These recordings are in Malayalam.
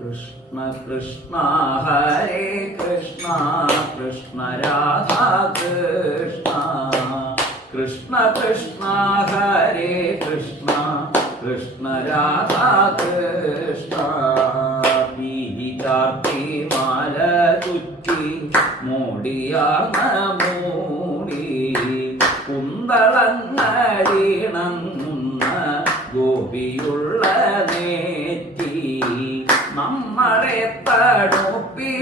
കൃഷ്ണ കൃഷ്ണ ഹരേ കൃഷ്ണ കൃഷ്ണ രാധാ കൃഷ്ണ കൃഷ്ണ കൃഷ്ണ ഹരേ കൃഷ്ണ കൃഷ്ണ രാധാ കൃഷ്ണ പീലി ചാർത്തി മാല ചുറ്റി മോടിയാർന്ന മൂടി കുന്തളങ്ങടിണങ്ങുന്ന ഗോപിയുള്ള നേറ്റി നമ്മളെ തണുപ്പിപ്പാനായി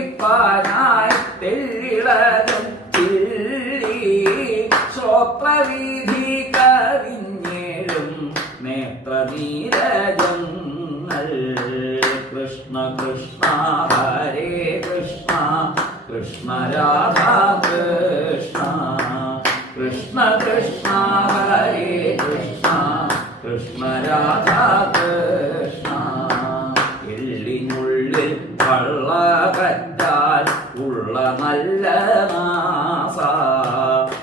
തെള്ളിളകും ചില്ലി ശ്രോത്രവീഥി കവിഞ്ഞേഴും നേത്രനീരജങ്ങൾ കൃഷ്ണ കൃഷ്ണ ഹരേ കൃഷ്ണ കൃഷ്ണ രാധാ കൃഷ്ണ കൃഷ്ണ കൃഷ്ണ ഹരേ കൃഷ്ണ കൃഷ്ണ രാധാ കൃഷ്ണ എള്ളിനുള്ളിൽ കള്ളകറ്റാൽ ഉള്ള നല്ല നാസ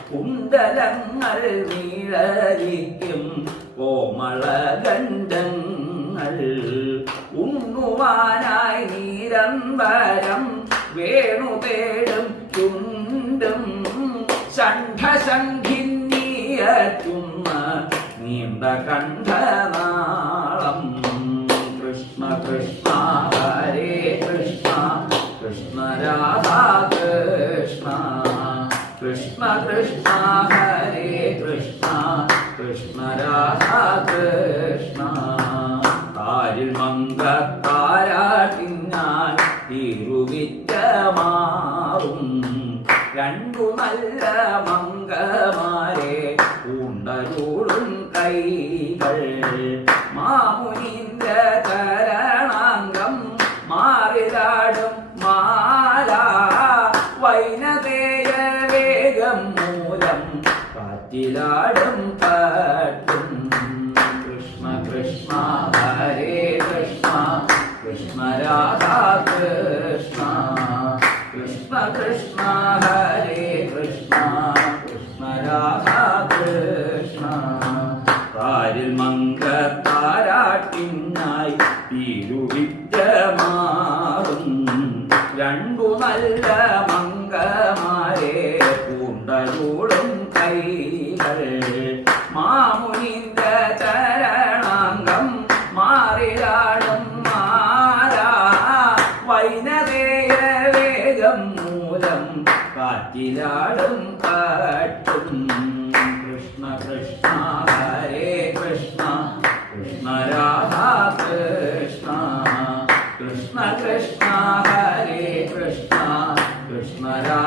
കുണ്ടലങ്ങൾ നീഴലിക്കും കോമളഗണ്ഡങ്ങൾ ഉണ്ണുവാനായി നിരന്തരം വേണു തേടും ചുണ്ടും ഷണ്ഡശംഖിന്നിയറ്റുന്ന നീണ്ട കണ്ഠനാളം കൃഷ്ണ കൃഷ്ണ ഹരേ കൃഷ്ണ കൃഷ്ണ രാധാ കൃഷ്ണ കൃഷ്ണ കൃഷ്ണ ഹരേ കൃഷ്ണ കൃഷ്ണ രാധാ കൃഷ്ണ താരിൽ മംഗത്താരാട്ടിഞ്ഞാൽ തിരുവിറ്റ മാറും രണ്ടു നല്ല മംഗമാരെ ഉണ്ടരുളും കൈകൾ മാമുനിന്റെ ചരണാംഗം മാറിലാടും മാല വൈനതേയ വേഗം മൂലം കാറ്റിലാടും പട്ടും കൃഷ്ണ കൃഷ്ണ ഹരേ കൃഷ്ണ കൃഷ്ണ രാധാ കൃഷ്ണ കൃഷ്ണ കൃഷ്ണ ഹരേ കൃഷ്ണ കൃഷ്ണ രാധാ കൃഷ്ണ താരിൽ മംഗത്താരാട്ടിനായി തിരുവിറ്റ മാറും രണ്ടു നല്ല മംഗമാരെ പൂണ്ടരുളും കൈകൾ മാമുനിന്റെ ചരണാംഗം മാറിലാടും മാല വൈനതേയ വേഗം മൂലം കാറ്റിലാടും കാട്ടും കൃഷ്ണ കൃഷ്ണ ഹരേ കൃഷ്ണ കൃഷ്ണ രാധാ കൃഷ്ണ കൃഷ്ണ കൃഷ്ണ ഹരേ കൃഷ്ണ കൃഷ്ണ രാധാ